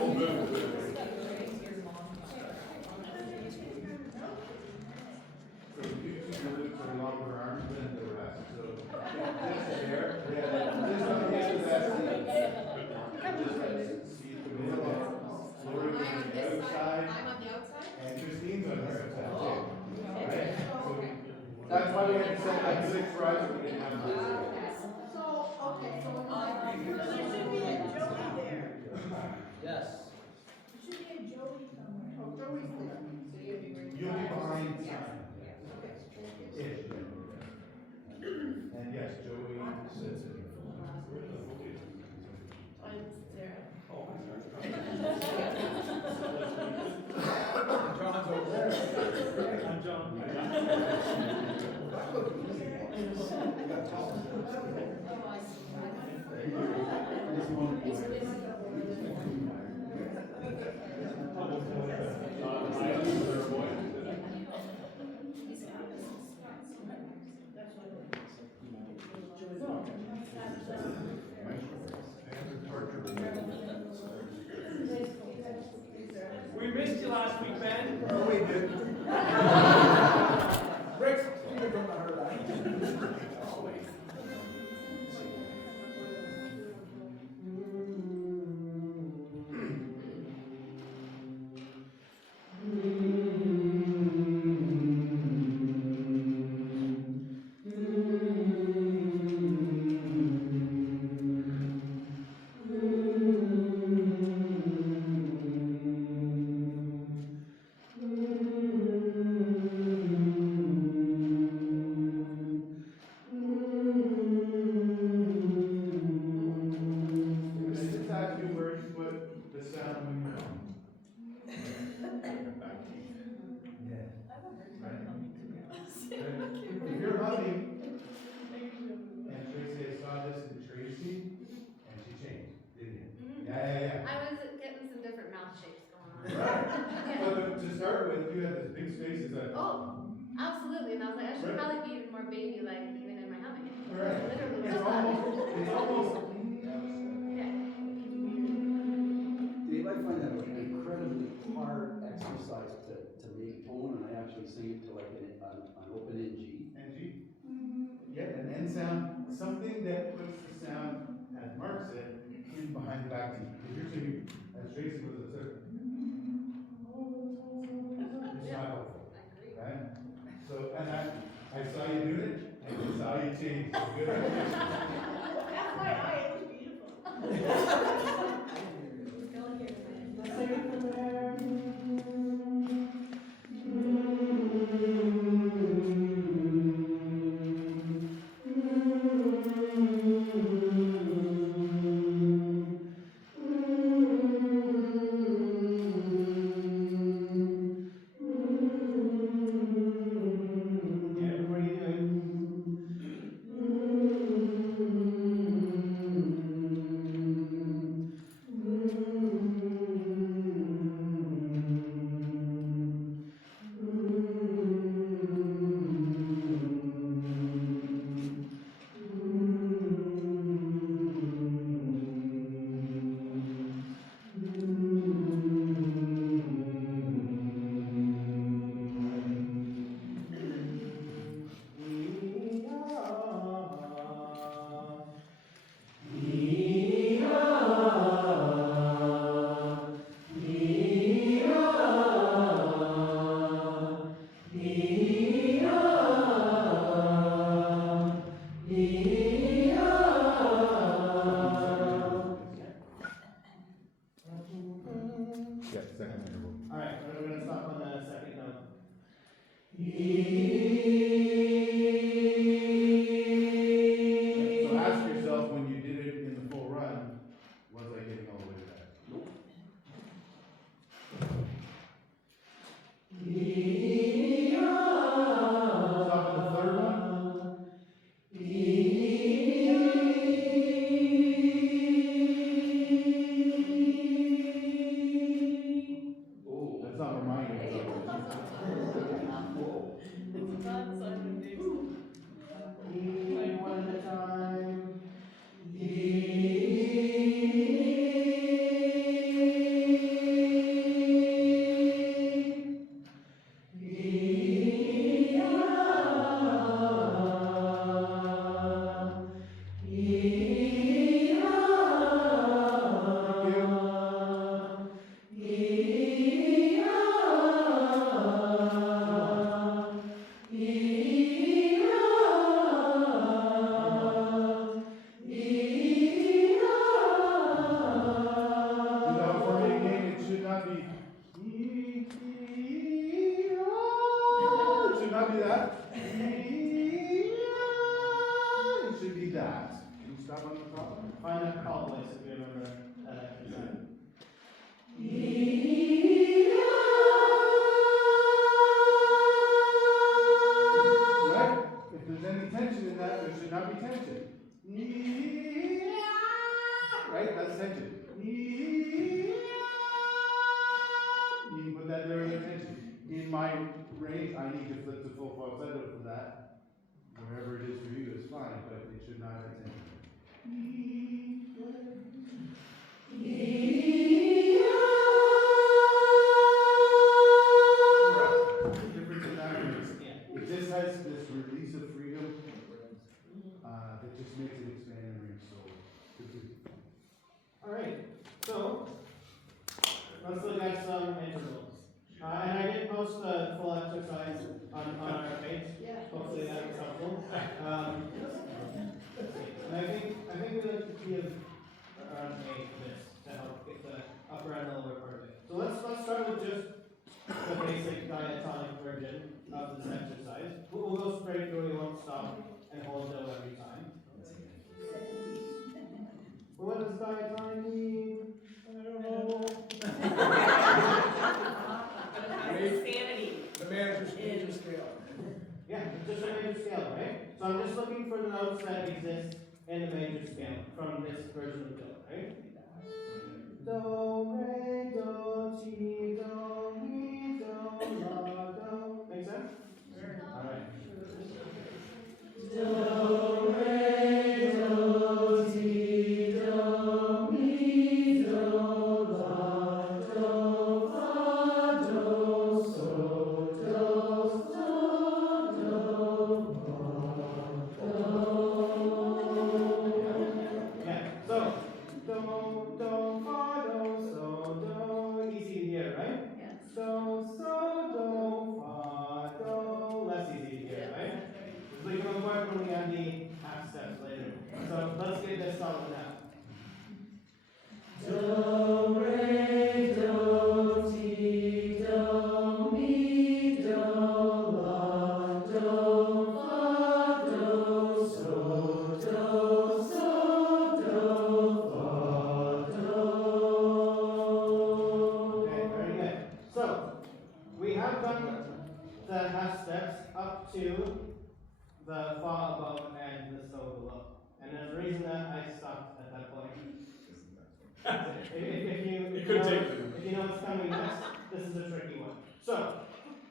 So you glutes are longer arms than the rest. So this there, yeah, this on the end of that seat. Just like seat the middle on Lori's on the outside. I'm on the outside? And Christine's on her outside too. Right? So that's why we had to set like 6 rides so we didn't have to. So, okay, so there should be a Joey there. Yes. There should be a Joey somewhere. Oh, Joey's there. So you'll be right You'll be behind Yes. Simon. Ish. And yes, Joey sits in. I'm Sarah. John's over there. I'm John. We missed you last week, Ben. Oh, we did. Rick's from the herd. If you're hugging, and Tracy, I saw this in Tracy, and she changed, didn't you? Yeah. I was getting some different mouth shapes going on. Right. So to start with, you had this big space inside. Oh, absolutely. And I was like, I should probably be even more baby-like even in my humming. Right. Literally. It's almost. Yeah. Dave, I find that an incredibly hard exercise to make tone, and I actually sing it to like an open in G. And G. Yeah, an N sound, something that puts the sound, as Mark said, in behind the back teeth. If you're singing, as Tracy was observing, it's not helpful. Right? So, and I saw you do it, and I saw you change. So good idea. FYI, it was beautiful. Let's take it from there. right? That's tension. You put that there in tension. In my range, I need to flip to full falsetto for that. Wherever it is for you is fine, but it should not have tension. Difference in that is it just has this release of freedom that just makes it expand and range so. All right, so let's look at some intervals. And I did post the full exercise on our page. Yeah. Hopefully that was helpful. And I think we like to give around 8 minutes to help get the upper and the lower part of it. So let's start with just the basic diatonic version of this exercise. We'll go straight through. We won't stop and hold do every time. What does diatonic mean? I don't know. Insanity. The major scale. Yeah, it's just a major scale, right? So I'm just looking for the notes that exist in the major scale from this version of do, right? Do, re, do, ti, do, mi, do, la, do. Make sense? All right. Do, re, do, ti, do, mi, do, la, do, fa, do, so, do, yeah, so do, fa, do, so, do, easy to hear, right? Yes. Do, so, do, fa, do, less easy to hear, right? We can work when we have the half steps later. So let's get this solid now. Do, re, do, ti, do, mi, do, la, do, fa, do, so, do, fa, do. Okay, very good. So we have done the half steps up to the fa above and the so below. And there's a reason that I stopped at that point. If you know what's coming next, this is a tricky one. So,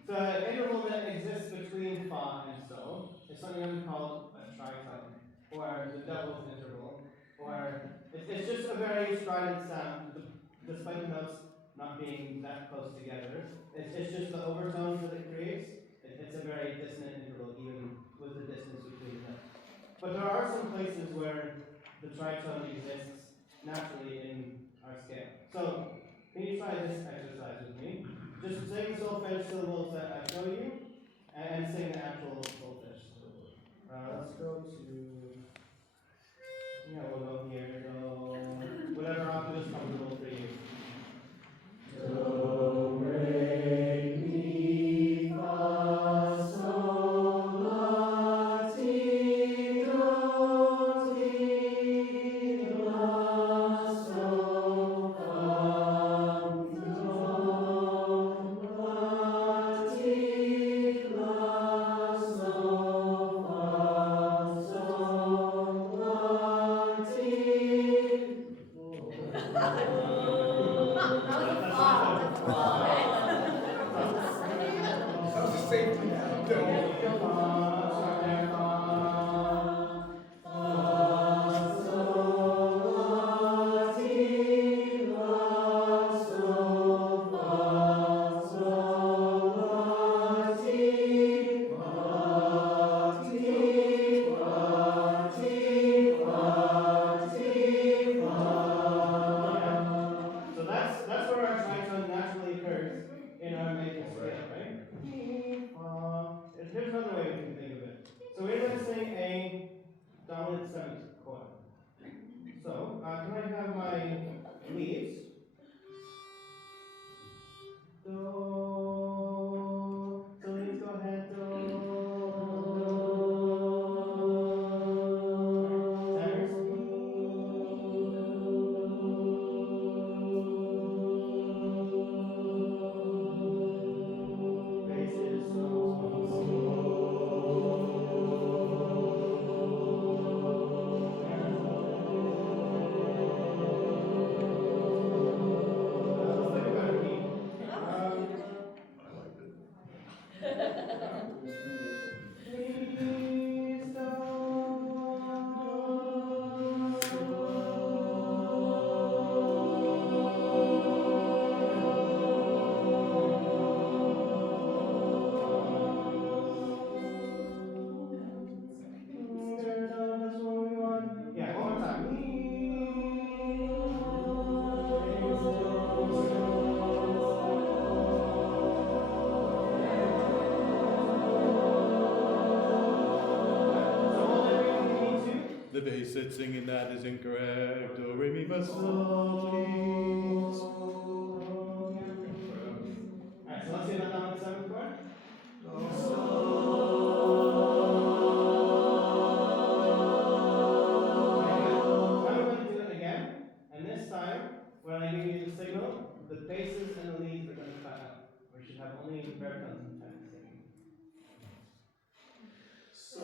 the interval that exists between fa and so is something that we call a tritone, or the devil's interval, or it's just a very strident sound, despite the notes not being that close together. It's just the overtones that it creates. It's a very dissonant interval, even with the distance between the notes. But there are some places where the tritone exists naturally in our scale. So, can you try this exercise with me? Just sing the solfege syllables that I show you, and sing the actual solfege syllables. Let's go to, we'll go here, go, whatever octave is comfortable for you. Do, re, mi, fa, sol, la, ti, do, ti, la, sol, fa, do, la, ti, la, sol, fa, sol, la, ti. That was a safety. So that's where our tritone naturally occurs in our major scale, right? Here's another way we can think of it. So we're going to sing a dominant semichord. So can I have my leads? Do. So leads go ahead. Do. Tenors. Basses. So. bass that's singing that is incorrect. Do, re, mi, fa, sol, please. Alright, so let's see that dominant seventh chord. Now we're going to do it again, and this time, when I give you the signal, the basses and the leads are going to cut out. We should have only baritones and tenors singing. So,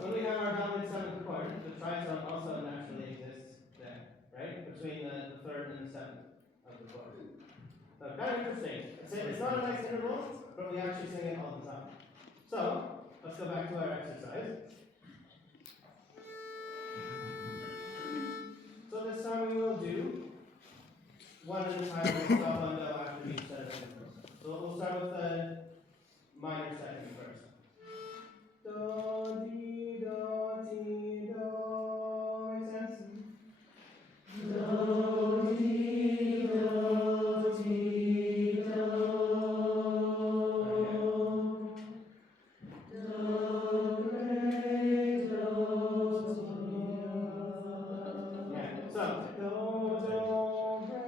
when we have our dominant seventh chord, the tritone also naturally exists there, right? Between the third and the seventh of the chord. So, kind of interesting. It's not a nice interval, but we actually sing it all the time. So, let's go back to our exercise. So this time we will do one at a time and stop on do after each set of intervals. So we'll start with the minor second first. Do, di, do, ti, do. Make sense? Do, di, do, ti, do. Okay. Do, re, do, ti, do. Yeah. So do, do, re,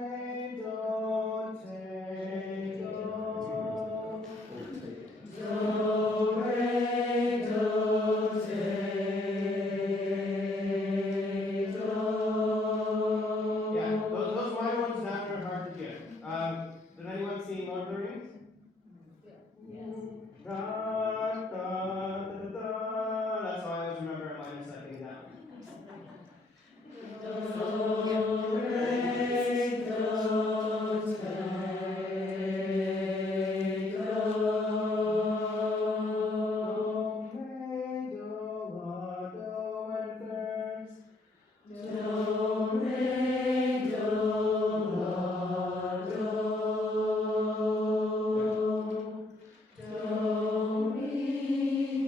do, te, do. Do, re, do, te, do. Yeah, those minor ones down are hard to hear. Did anyone see Lord of the Rings? Da, da, da, da, da. That's how I always remember a minor second down. Do, re, do, te, do. Do, re, do, la, do, minor thirds. Do, re, do, la, do. Do, re,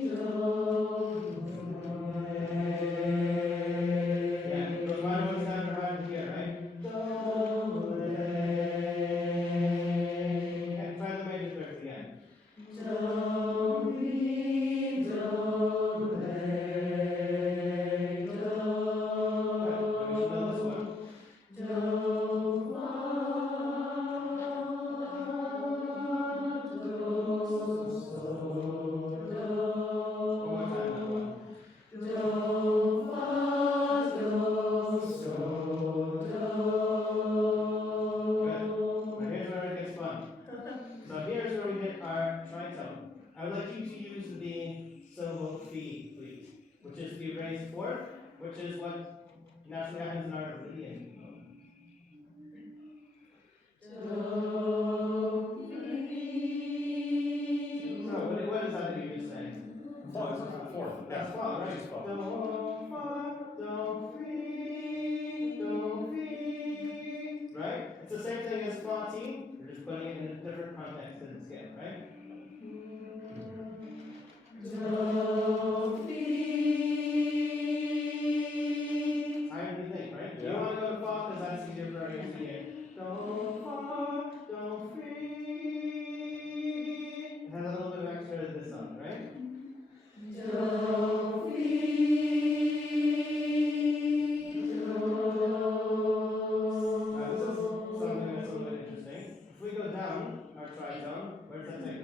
do, re. Yeah, those minor ones down are hard to hear, right? Do, re. Yeah, try the major thirds again. Do, re, do, re, do. Good. Now we should know this one. Do, fa, do, so, do. One more time that one. Do, fa, do, so, do. Good. Now here's where it gets fun. So here's where we hit our tritone. I would like you to use the syllable fi, please, which is the raised fourth, which is what naturally happens in our Lydian mode. Do, fi. So what is that that you just sang? Oh, it's a fourth. That's fa, right? It's fa. Do, fa, do, fi, do, fi. Right? It's the same thing as fa ti. You're just putting it in a different context in the scale, right? Do, fi. Higher than you think, right? Yeah. You want to go to fa because that's easier for our ears to hear. Do, fa, do, fi. It has a little bit of extra this on it, right? Do, fi, do. Now this is something that's a little bit interesting. If we go down our tritone, where does that take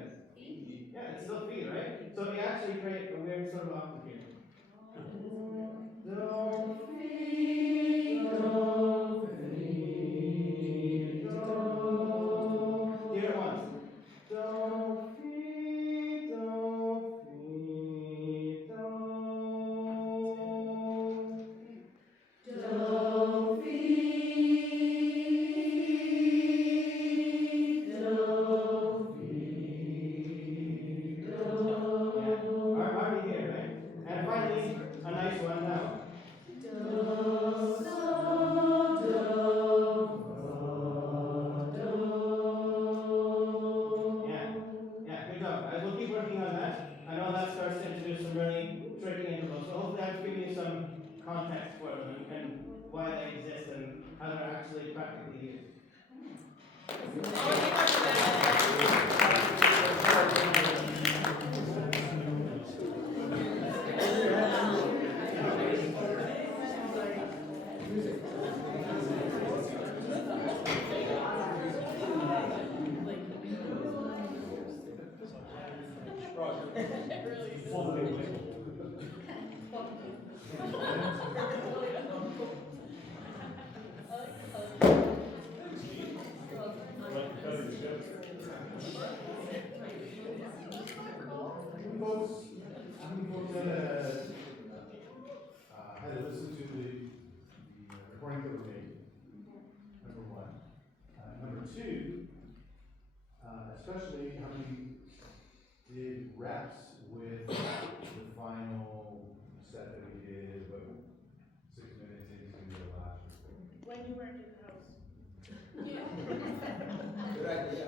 How many folks had to listen to the recordings that were made? Number one. Number two, especially how many did reps with the final set that we did, about 6 minutes into the last recording? When you weren't in the house. Good idea.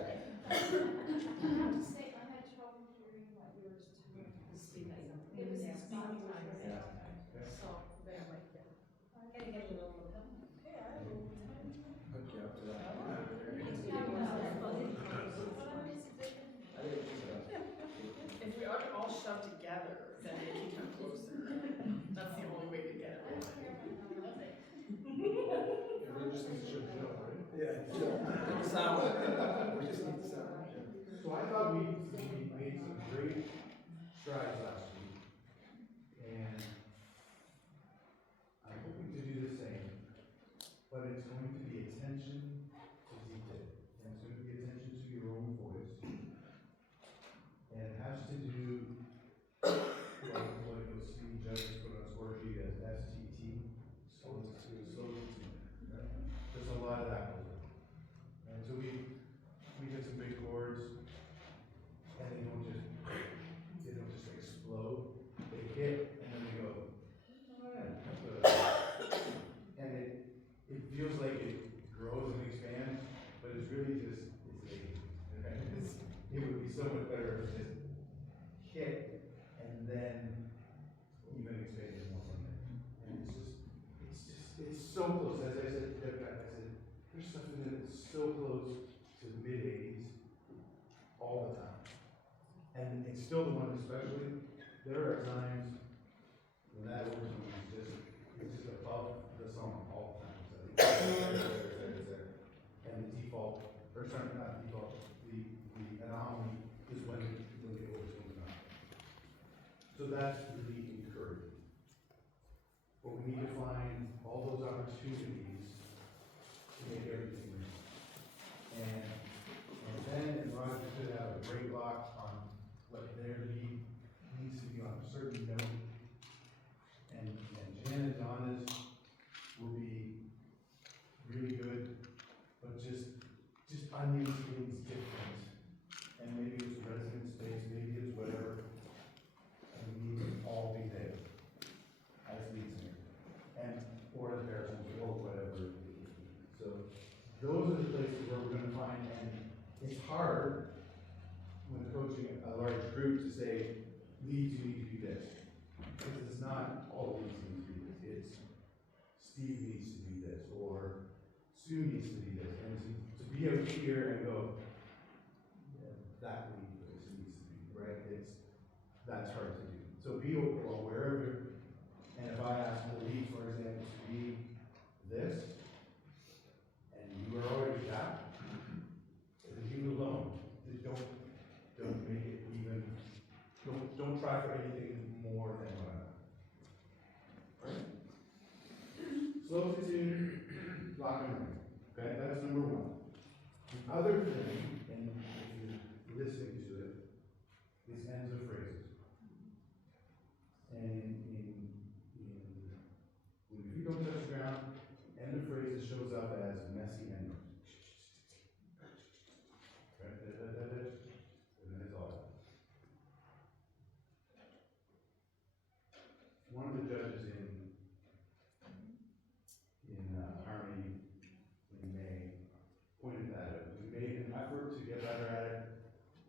I have to say, I had trouble hearing what you were telling us. It was the speaking time. So, Then I'm like, yeah. gotta get a little of them. Okay, I have a little time. Hook you up to that. If we are all shoved together, then they can come closer. That's the only way to get it. Everyone just needs to show the show, right? Yeah. Sound. We just need the sound. So I thought we made some great strides last week, and I'm hoping to do the same, but it's going to be attention to detail, and it's going to be attention to your own voice, and it has to do like what you'll see judges put on score sheet as STT, slow to right? There's a lot of that goes on. And so we get some big chords, and they don't just explode. They hit, and then they go, oh yeah, that's good. And it feels like it grows and expands, but it's really just, it's lazy. Okay? It would be so much better if it just hit, and then even expanded more from there. And it's so close. As I said, there's stuff in there that's so close to the mid-80s all the time. And it's still the one especially, there are times when that overtone is just above the song all the time. It's there. And the default, or sorry, not the default, the anomaly is when the overtone's not. So that's really encouraging. But we need to find all those opportunities to make everything real. And then Roger should have a great block on what their lead needs to be on a certain note. And Jan and Donna's will be really good, but just onion things different. And maybe it's resident space, maybe it's whatever. And we need to all be there as lead singer. And or as baritone or whatever. So those are the places where we're gonna find, and it's hard when coaching a large group to say, leads, you need to do this. Because it's not all leads need to do this. It's Steve needs to do this, or Sue needs to do this. And to be out here and go, yeah, that lead needs to be, right? That's hard to do. So be aware of your, and if I ask the lead, for example, to be this, and you are already that, leave it alone. Don't make it even, don't try for anything more than what I'm. Right? Slow to tune, lock and ring. Okay, that's number one. The other thing, and if you're listening to it, is ends of phrases. And when your feet don't touch the ground, end of phrases shows up as messy endings. Right? And then it's all. One of the judges in Harmony in May pointed that out. We made an effort to get better at it.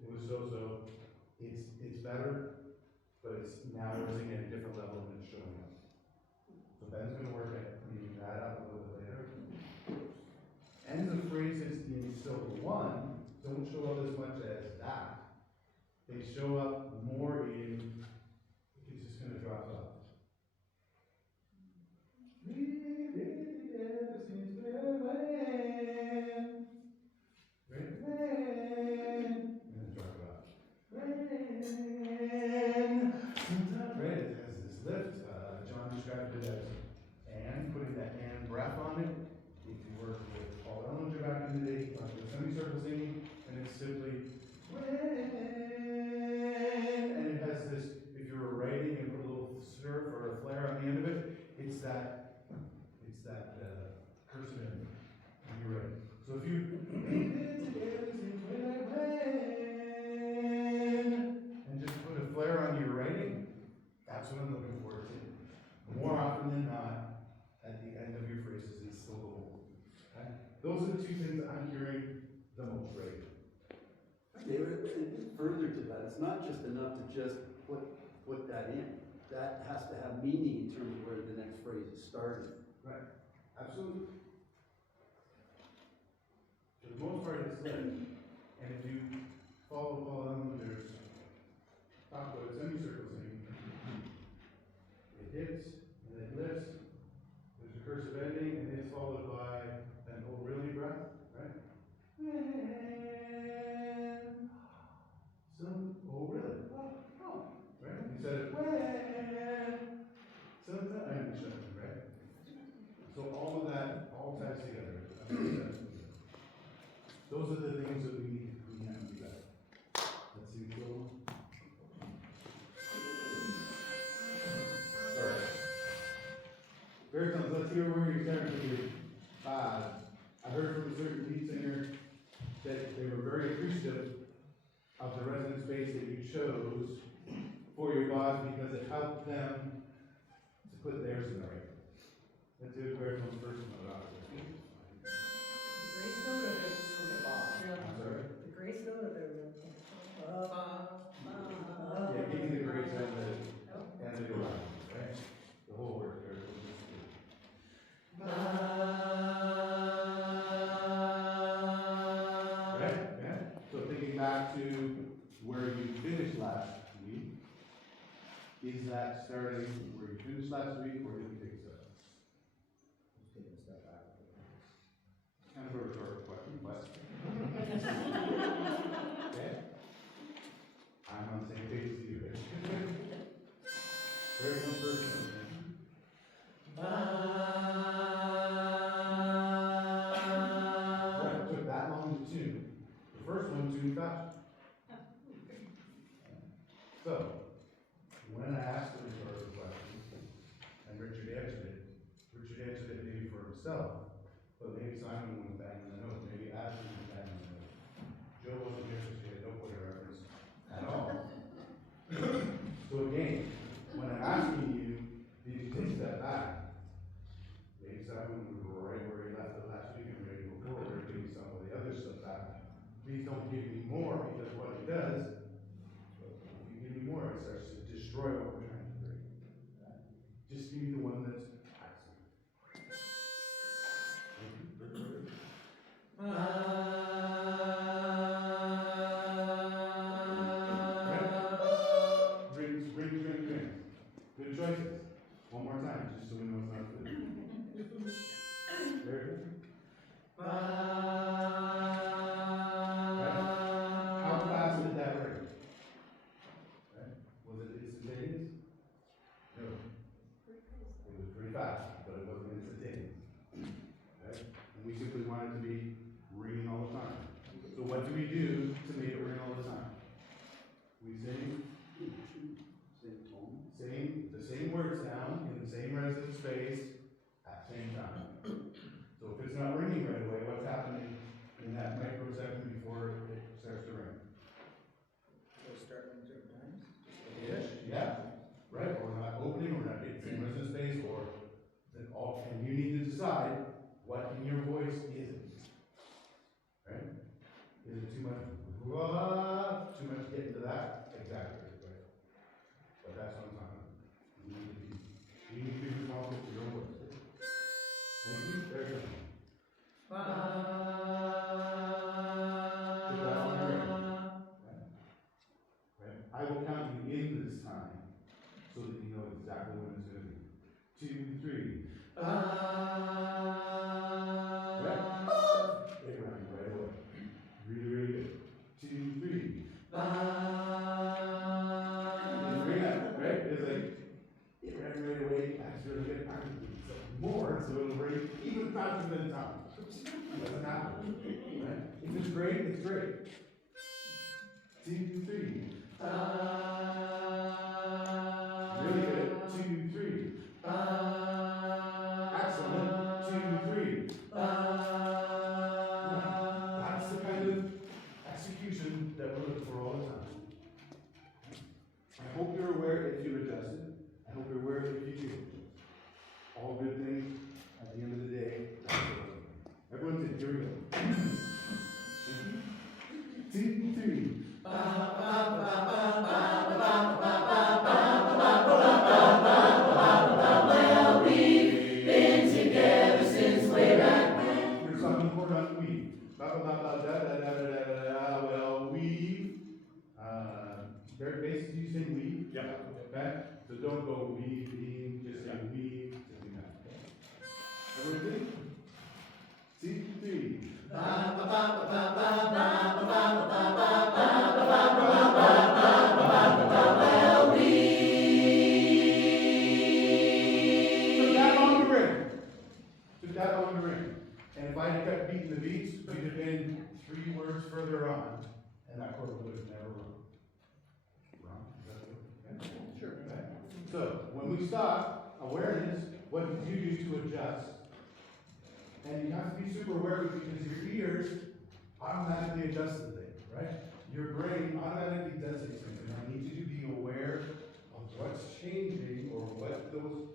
It was so-so. It's better, but it's now we're seeing at a different level and it's showing up. So Ben's gonna work at cleaning that up a little bit later. Ends of phrases in Silver One it's not just enough to just put that in. That has to have meaning in terms of where the next phrase is starting. Right, absolutely. For the most part, it's lit. And if you follow Paul Ellinger's talk about semicircle singing, it hits and it lifts. There's a cursive ending and it's followed by an oh really breath, right? And some oh really? Oh, right? Instead of when sometimes, right? So all of that all ties together. Those are the things that we need to clean up and do that. Let's see, so. Sorry. Baritons, let's hear where you're starting to do. I heard from a certain lead singer that they were very appreciative of the resonant space that you chose for your boss because it helped them to put theirs in the right place. Let's do the baritons first and the opposite. Grace note of it, I'm sorry. the grace note of it. Yeah, give me the grace and the divine, right? The whole word there. Right? Yeah? So thinking back to where you finished last week, is that starting where you finished last week or did you take a step? Just taking a step back. Kind of a rhetorical question, but. Okay? I'm on the same page as you, Rich. Very one person. Right, it took that long to tune. The first one tuned faster. So, when I asked the rhetorical question, and Richard answered it maybe for himself, but maybe Simon went back in the note, maybe Ashley went back in the note. Joe wasn't here, so she had no point of reference at all. So again, when I'm asking you, did you take a step back? Maybe Simon was right where he left it last week and ready to go forward, maybe some of the other stuff back. Please don't give me more, because what it does, if you give me more, it starts to destroy what we're trying to create. Just give me the one that's excellent. Ring. Good choices. One more time, just so we know it's not good. Very good. Right? How fast did that ring? Right? Was it instantaneous? No. It was pretty fast, but it wasn't instantaneous. Right? And we simply want it to be ringing all the time. So what do we do to make it ring all the time? We sing the same words down in the same resonant space at the same time. So if it's not ringing right away, what's happening in that microsecond before it starts to ring? So start at different times? Yeah. Right? Or we're not opening, we're not getting the same resonant space, or and you need to decide what in your voice is it. Right? Is it too much? Too much to get into that? Exactly. Right? But that's what I'm talking about. You need to be responsible for your voice. Thank you. Very good. Put that on your ring. Right? I will count you in this time so that you know exactly when it's going to be. 2, 3. Right? It rang right away. Really, really good. 2, 3. It's ring out, right? It's like, it rang right away. That's really good. I can do something more, so it'll ring even faster than time. Doesn't happen. Right? If it's great, it's great. 2, 3. Really good. 2, 3. Excellent. 2, 3. That's the kind of execution that we're looking for all the time. I hope you're aware if you adjusted. I hope you're aware if you change. All good things at the end of the day. Everyone's in. Here we go. 2, 3. Okay? So don't go weaving, just say weave, just do that. Everybody? See? Three. Took that long to ring. Took that long to ring. And if I had kept beating the beats, we'd have been 3 words further on, and that chord would have never rung. Wrong? Is that good? Okay. Sure. Okay. So when we stop, awareness, what did you do to adjust? And you have to be super aware of it because your ears automatically adjust the thing, right? Your brain automatically does these things, and I need you to be aware of what's changing or what those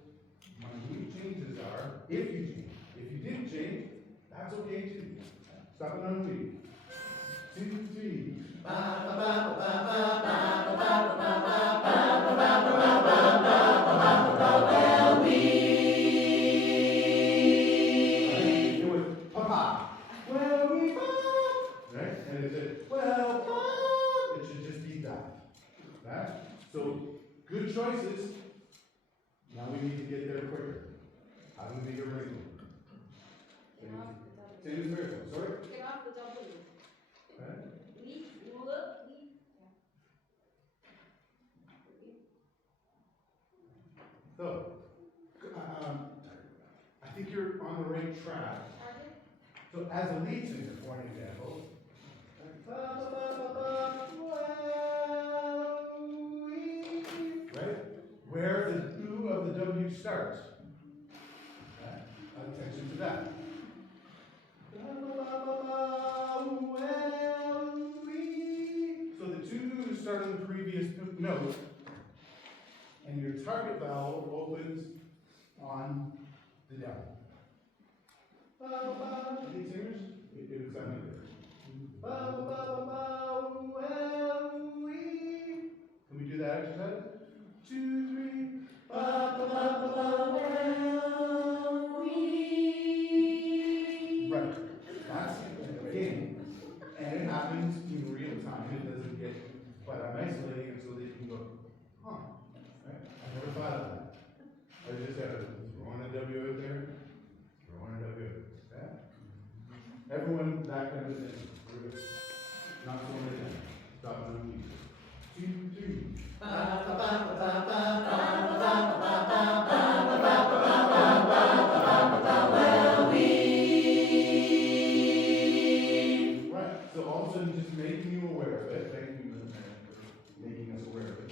minute changes are, if you change. If you didn't change, that's okay too. Stop it on 3. 2, 3. It was papa. Well, we pop. Right? And it said, well, pop. It should just be that. Right? So, good choices. Now we need to get there quicker. How do we make a ring? Get off the W. Same as miracle. Sorry? Get off the W. Okay. Leap, look, leap. So, I think you're on the right track. Target. So, as a lead singer, for an example, right? Where the ooh of the W starts. Okay? Pay attention to that. So the two start on the previous note, and your target vowel opens on the down. Lead singers? It would sound like this. Can we do that exercise? 2, 3. Right. That's the beginning. And it happens in real time. It doesn't get, but I'm isolating it so that you can go, huh. Right? I never thought of that. I just had to throw in a W out there, throw in a W out there. Okay? Everyone, that kind of thing. Not throwing it in. Stop it on me. 2, 3. Right. So all of a sudden, just making you aware of it. Thank you, Lynn, for making us aware of it.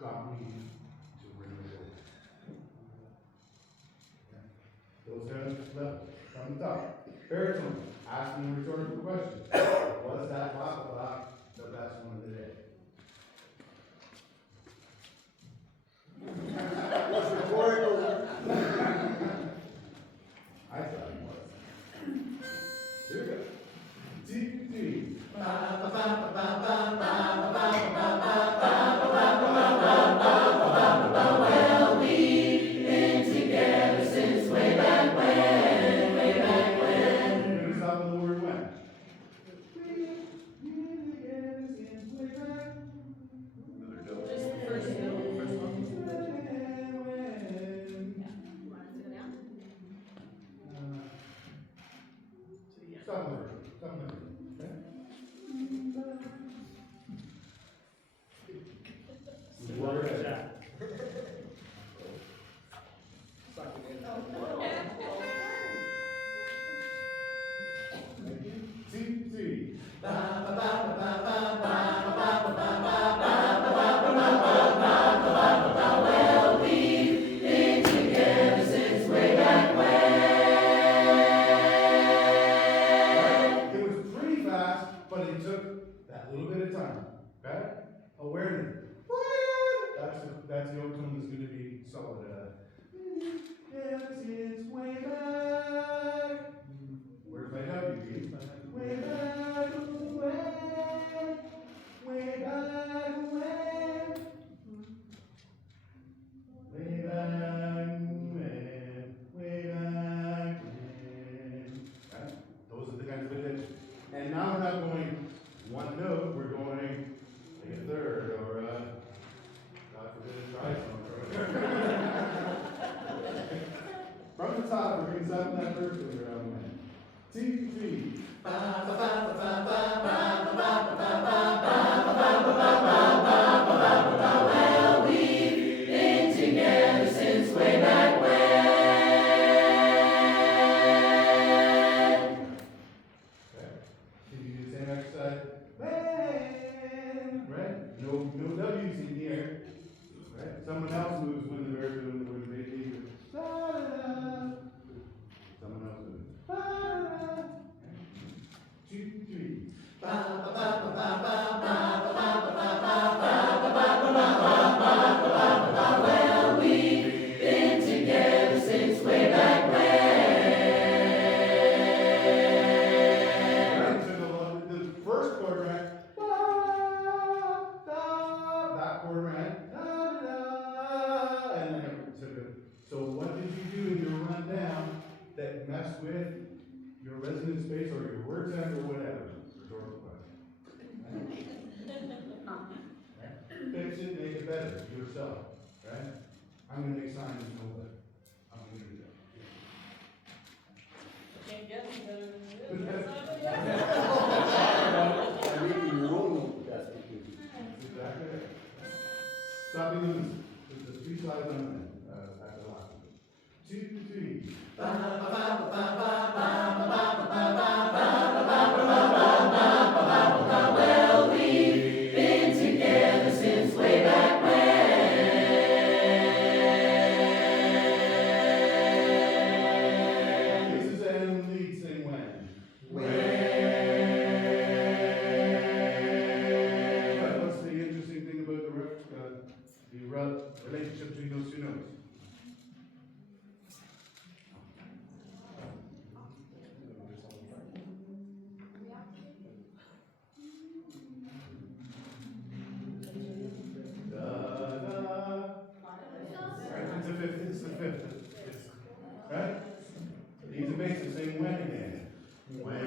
Got me to ring the bell. Those kind of levels from the top. Baritone, asking a rhetorical question. Was that blah blah blah the best one of the day? What's rhetorical? I thought it was. Here we go. 2, 3. Well, we've been together since way back when, way back when. We're gonna stop with the word when. We've been together since way back. Just the first note, first one. When. You want us to go down? To the end. Stop on the verse. Stop on the verse. Okay? Word of that. Suck it in. 2, 3. Well, we've been together since way back when. It was pretty fast, but it took that little bit of time. Okay? Awareness. That's the outcome that's going to be solid. Together since way back. Where's my W? Way back when. Way back when. Way back when. Way back when. Right? Those are the kinds of things. And now we're not going one note, we're going like a third or a first, and we're on when. 2, 3. Well, we've been together since way back when. Okay. Can you do the same exercise? When, right? No W's in here. Right? Someone else moves when the bear's doing when the baby. Da-da-da. Someone else moves. Da-da-da. Okay. 2, 3. Well, we've been together since way back when. Right, so the first chord, right? Da, da, that chord, right? Da, da, da, and then so what did you do in your rundown that messed with your resonant space or your word sound or whatever? Rhetorical question. Right? Fix it, make it better yourself, right? I'm gonna make signs and know that. I'm gonna do that. Can't get any better than it is. By making your own note the best you can. That's exactly it. Stopping them is the 3 slides on the at the last one. 2, 3. Well, we've been together since way back when. This is an lead sing when. What's the interesting thing about the relationship between those 2 notes? Da, da. Right, it's the fifth. Right? These are basically saying when again. When.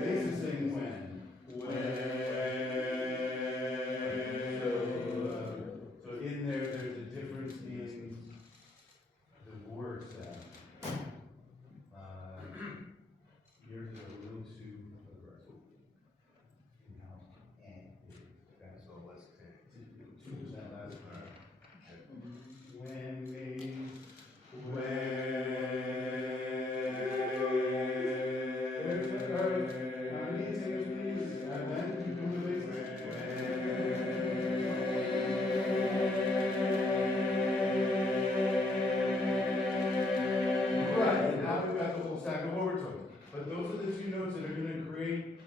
This is saying when. So in there, there's a difference in the word sound. Yours is a little too aggressive. Now, and okay, so let's take 2% last part. When means Right, and now we've got the whole stack of overtones. But those are the 2 notes that are going to create.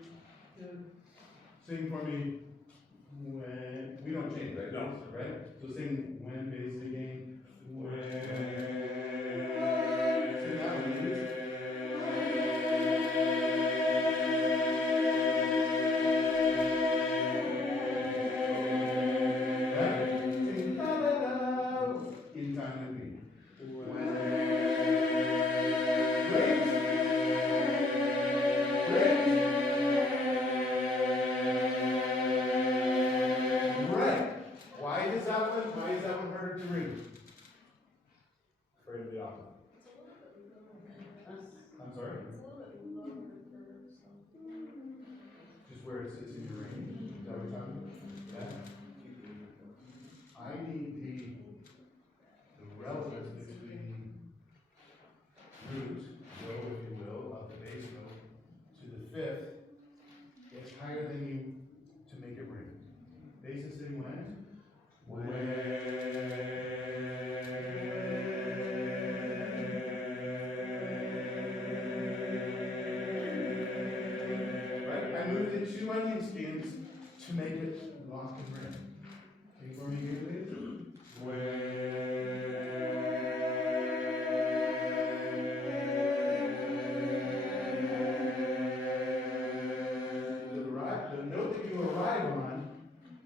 Sing for me. When we don't change, right? No. Right? So sing when bass again. When. Sing that one, please. Right? Sing da da da in time with me. When. Great. Right. Why is that one harder to read? Afraid of the opera. I'm sorry? Just where it sits in your range. Is that what you're talking about? Yeah. I need the relevance between root, go if you will, of the bass note to the 5th. It's higher than you to make it ring. Bass is sitting when? Right? I moved it 2 onion skins to make it lock and ring. Okay, for me here, please. The note that you arrive on,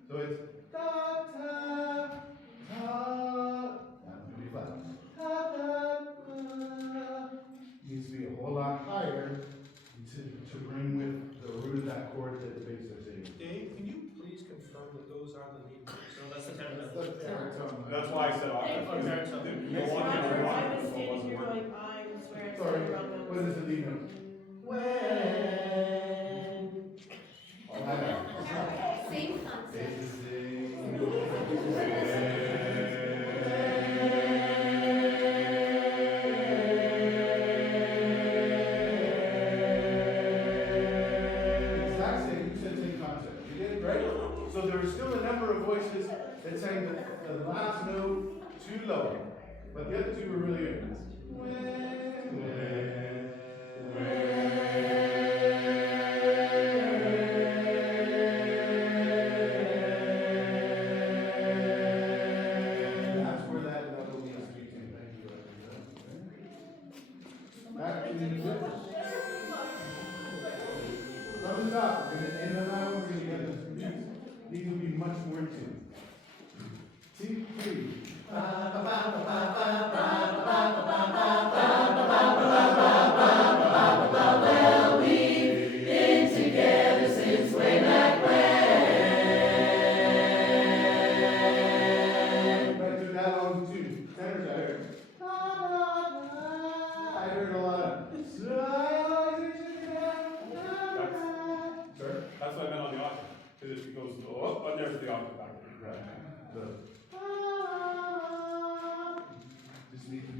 so it's da ta ta. That's gonna be flat. Ta ta ta. Needs to be a whole lot higher to ring with the root of that chord that the bass are singing. Dave, can you please confirm confirm that those are the lead notes. So that's the tenor That's note. the baritone. That's why I said octave. Oh, baritone. You go one thing, you're wrong, I was so it standing wasn't here working. going, I swear I Sorry, said wrong notes. what is the lead note? Same concept. Exact same, you said same concept. You did, right? So there were still a number of voices that sang the last note too low, but the other two were really good. That's where that level needs to be tuned. Thank you. Back to the from the top, we're gonna end on that one, we're gonna get this. These will be much more in tune. 2, 3. Well, we've been together since way back when. But through that long tune, tenors I heard. I heard a lot of. Sure. That's what I meant on the octave, because it goes, oh, and there's the octave back there. Right. Just need to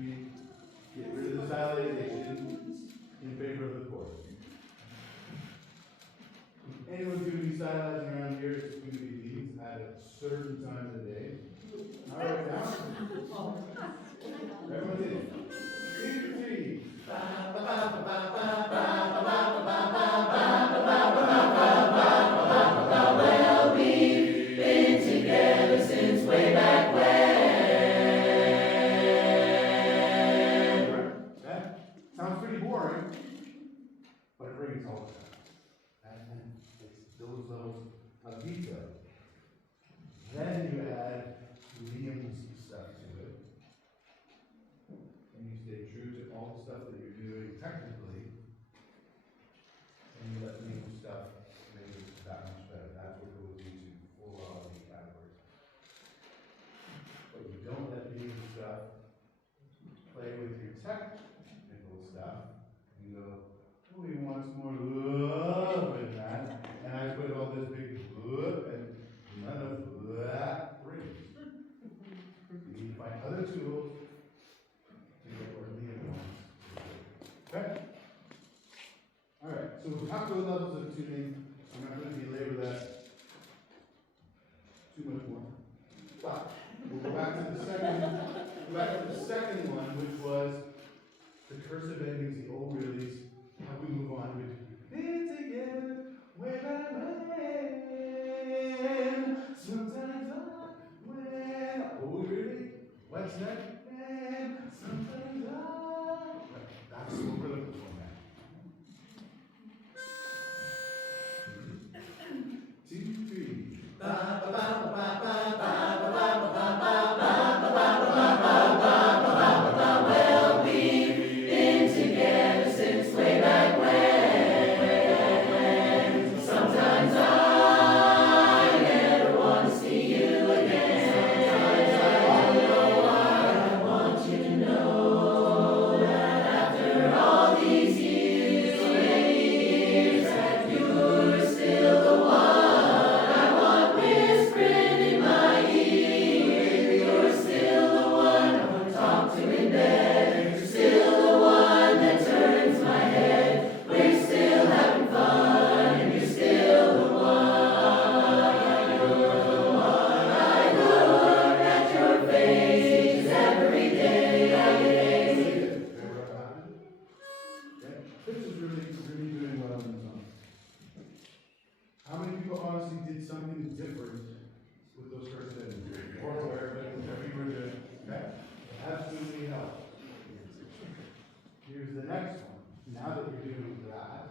get rid of the stylization in favor of the chord. If anyone's going to be stylizing around here, it's going to be these at certain times of the day. All right, now. Everyone did. 2, 3. Well, we've been together since way back when. That sounds pretty boring, but it brings all the time. And it's those levels of detail. Then you add Liam's stuff to it. And you stay true to all the stuff that you're doing technically. And you let Liam's stuff make it that much better. That's what goes into full on the categories. But you don't let Liam's stuff play with your technical stuff. You go, oh, he wants more love in that. And I put all this big love and none of that brings. You need to find other tools to get where Liam wants. Okay? Alright, so we've talked about levels of tuning. I'm not going to belabor that too much more. But we'll go back to the second one, which was the cursive endings, the old reallys, how we move on with been together way back when. Sometimes when. Oh, really? What's that? When. Sometimes that's what we're looking for now. 2, 3. Well, we've been together since way back when. Sometimes I never want to see you again. Sometimes I don't know why. I want you to know that after all these years, so many years, that you're still the one I want whispering in my ear. You're still the one I want to talk to in bed. You're still the one that turns my head. We're still having fun, and you're still the one. You're the one I look at your face every day. This is really doing well in the song. How many people honestly did something different with those first endings? Or whatever you were doing. Okay? Absolutely helped. Here's the next one. Now that you're doing that,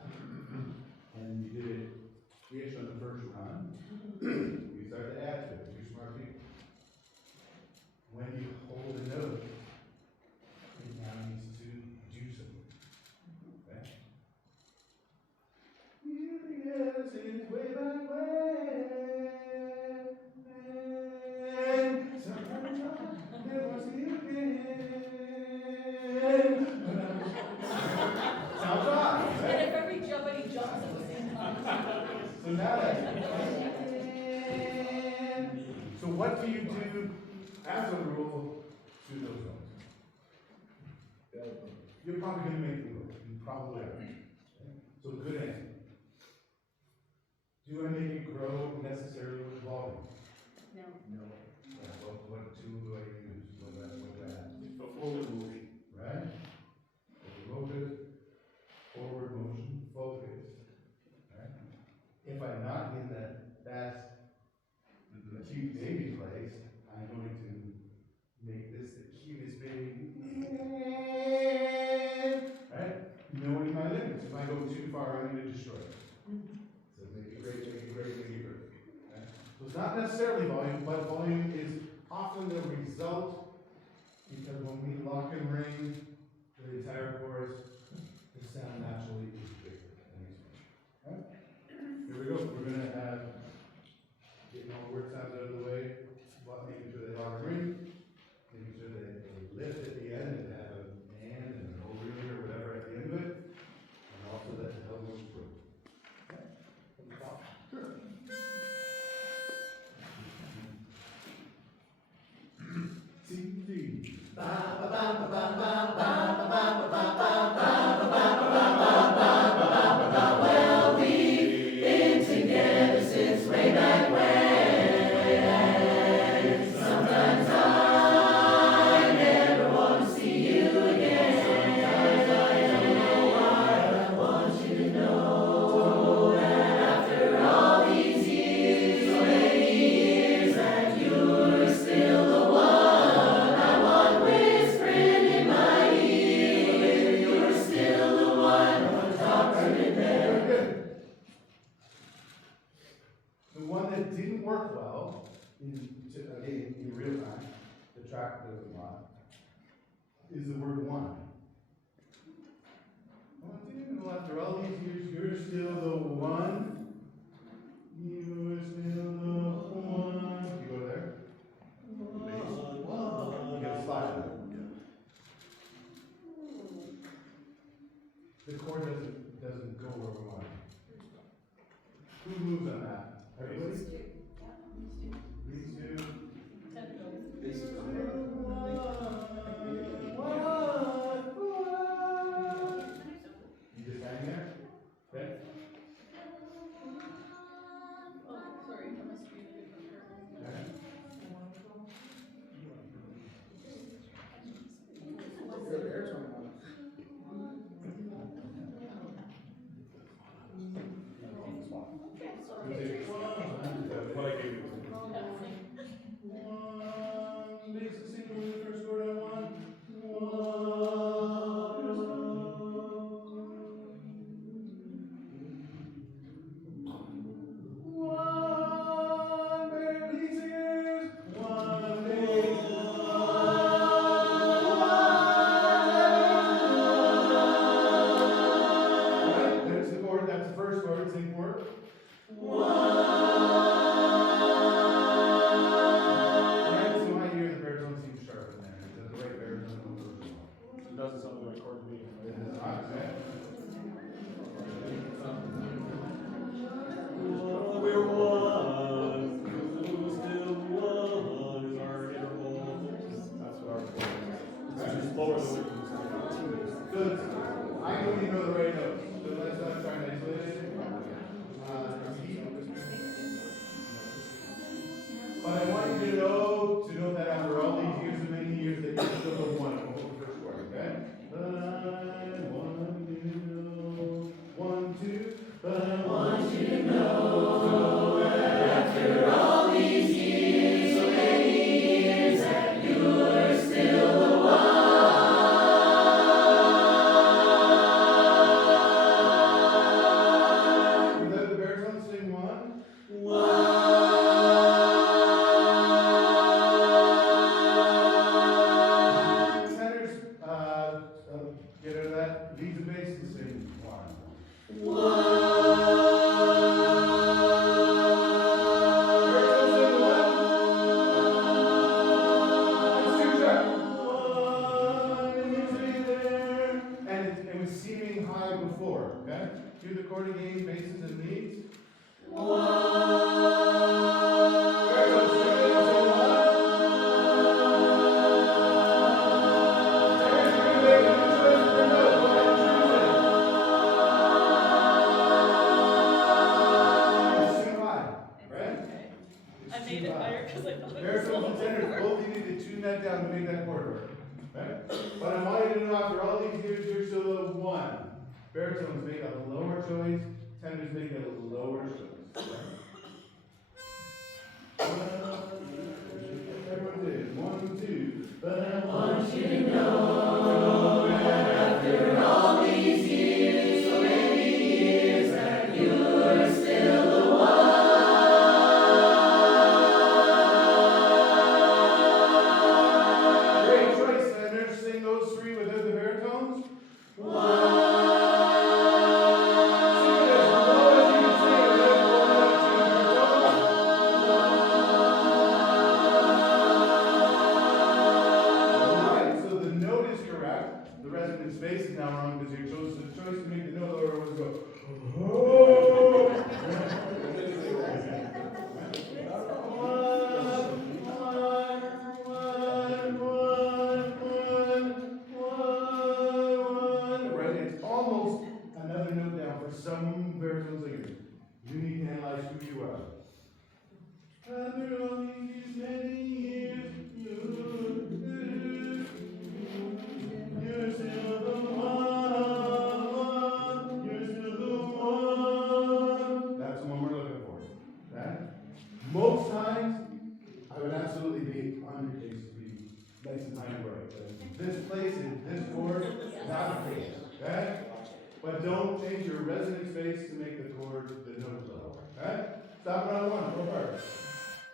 and you did it ish on the first run, you start to add to it. You're smart people. When you hold a note, it now needs to do something. Okay? You together since way back when. So now that's so what do you do as a rule to those notes? You're probably going to make them grow. You probably are. So good answer. Do I make it grow necessarily with volume? No. Yeah, what tool do I use? What do I have? A forward motion. Right? Focus, forward motion, focus. Right? If I'm not in that fast, cute baby place, I'm going to make this the cutest baby. Right? Knowing my limits. If I go too far, I'm going to destroy it. So make it great, make it great, make it great. Right? So it's not necessarily volume, but volume is often the result, because when we lock and ring the entire chorus, the sound naturally is bigger. Right? Here we go. We're going to have getting all the word sounds out of the way, but making sure they lock and ring, making sure that they lift at the end and have an and an overly or whatever at the end of it, and also that the hell goes through. Okay? From the top. Sure. C, D. Well, we've been together since way back when. Sometimes I never want to see you again. Sometimes I don't know why. I want you to know that after all these years, so many years, that you're still the one I want whispering in my ear. You're still the one. Talk to me there. Very good. The one that didn't work well, in real time, the track doesn't lie, is the word one. After all these years, you're still the one. You're still the one. You go there. You get a slide there. The chord doesn't go where we want it. Who moves on that? Everybody? These two. You just hang there? Okay? Oh, sorry, that must be a different part. Okay. What I gave you. One basic single with the first chord on one. One barely singers. One big Right, that's the chord, that's the first chord, sing chord. Right, so I hear the baritone seems sharp in there. Is that the right baritone note first of all? It doesn't sound like a chord to me. It is not, okay? We're one, still one is our interval. That's what our chord is. It's just lower than what you Good. I know you know the right notes. So let's try and isolate it. But I want you to know that after all these years and many years that you're still the one. We'll hold the first word, okay? But I want you to know. 1, 2. But I want you to know that after all these years, so many years, that you're still the one. Let the baritone sing one. Tenors, get out of that. Leads and bass and sing one. Baritone sing one. It's too sharp. One, usually there. And it was seeming high before, okay? Do the chord again, basses and leads. I made it higher because I thought it was Baritones and tenors, lower. both you need to tune that down to make that chord work. Right? But I want you to know after all these years, you're still a 1. Baritones make a lower choice, tenors make a lower choice. Everyone did. 1, 2. But I want you to know that after all these years, so many years, that you're still the one. Great choice, tenors. Sing those 3 without the baritones. 1. Sing it as low as you can sing it without going up to the baritones. So the note is correct. The resonant space is now wrong because you chose the choice to make the note lower was go. Oh. Right, it's almost another note down for some baritone singers. You need to analyze who you are. After all these many years, you're still the one. You're still the one. That's the one we're looking for. Right? Most times, I would absolutely be on your case to be nice and high and bright. This place is this chord, not the case. Okay? But don't change your resonant space to make the chord the note level. Okay? Stop it on 1. Go hard.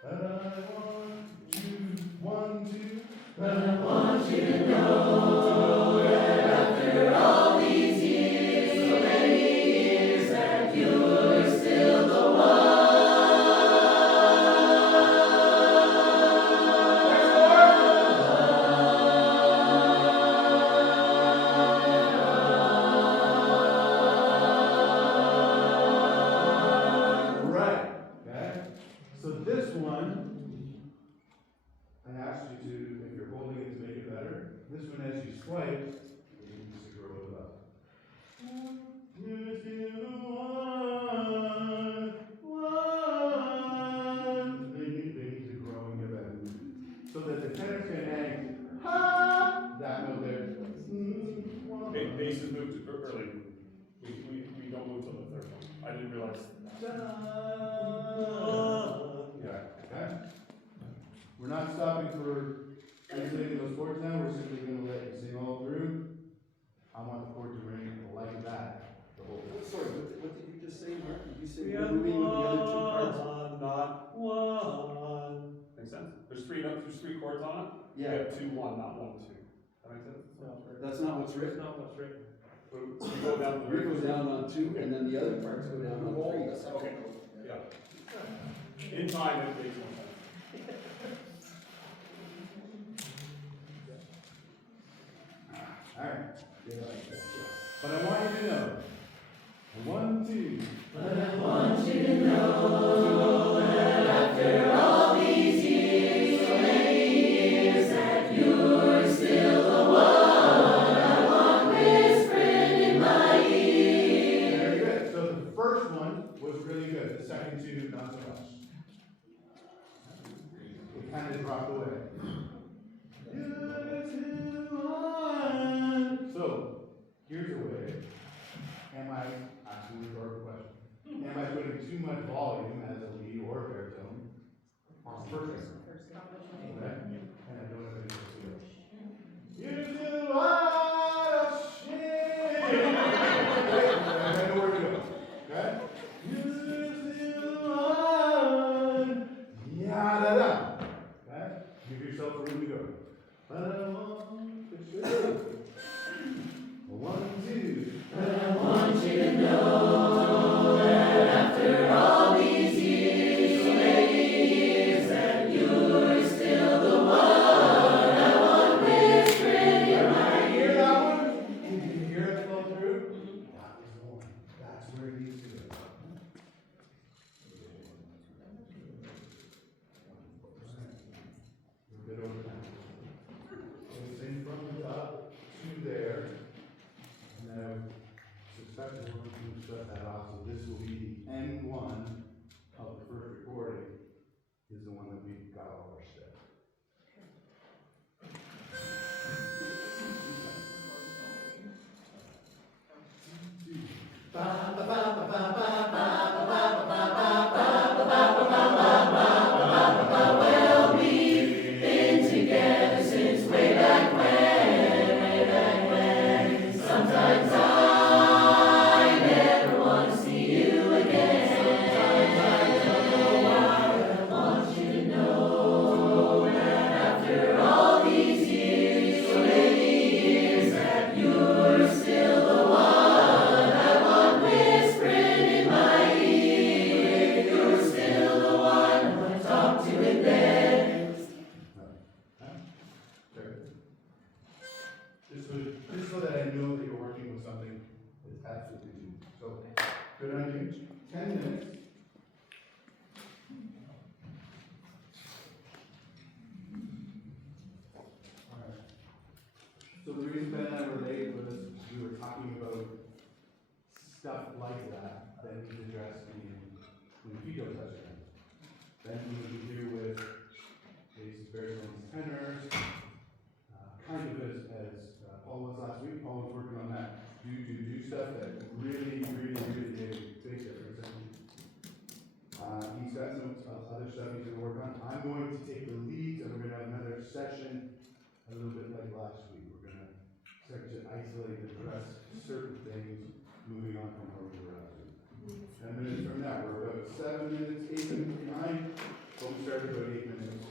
But I want you, 1, 2. But I want you to know that after all these years, so many years, that you're still the one. Right. Okay? So this one, I asked you to, if you're holding it to make it better, this one as you swipe, you need just to grow it up. You're still the one. They need to grow and get better. So that the tenors can hang that note there. Bass is moved early. We don't move till the 3rd one. I didn't realize. Yeah, okay? We're not stopping for isolating those chords now. We're simply going to let you sing all through. I want the chord to ring like that the whole time. Sorry, what did you just say, Mark? Did you say We we're have moving with the other 2 parts? one, not one. Makes sense? There's 3 notes, there's 3 chords on it. Yeah. We have 2, 1, not 1, 2. That makes sense? That's not what's written. Not what's written. We go down to the Three goes down on 2, and then the other parts go down on 3. Okay. Yeah. In time, it makes more sense. All right. But I want you to know. 1, 2. But I want you to know that after all these years, so many years, that you're still the one I want whispering in my ear. Very good. So the first one was really good. The second 2, not so much. It kind of dropped away. So, here's a way. Am I asking a rhetorical question? Am I putting too much volume as a lead or baritone on the first finger? Okay? And I don't have any skill. You're still wild shit. Okay? I know where to go. Okay? You're still one. Yada da. Okay? Give yourself room to go. But I want to show you. 1, 2. But I want you to know that after all these years, so many years, that you're still the one to shut that off, so this will be the N1 of the first recording, is the one that we've got all our steps. Well, we've been together since way back when. Sometimes I never want to see you again. Sometimes I don't know why. I want you to know that after all these years, so many years, that you're still the one I want whispering in my ear. You're still the one I want to talk to in bed. Just so that I know that you're working with something that's absolutely new. So, good on you. 10 minutes. Alright. So the reason Ben and I were late was we were talking about stuff like that needs addressed in the fetal touchdown. Then we would be here with Jason Bergman's tenors, kind of as Paul was last week. Paul was working on that do stuff that really made a big difference. He's got some other stuff he's going to work on. I'm going to take the lead, and we're going to have another session, a little bit like last week. We're going to start to isolate and address certain things, moving on from where we were at. 10 minutes from now, we're about 7 minutes, 8 minutes behind, but we started about 8 minutes.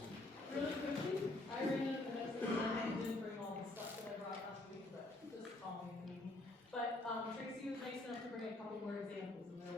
Really quickly, I ran into the next thing, I didn't bring all the stuff that I brought last week, but just call me if you need me. But Tracy was nice enough to bring a couple more examples, and they're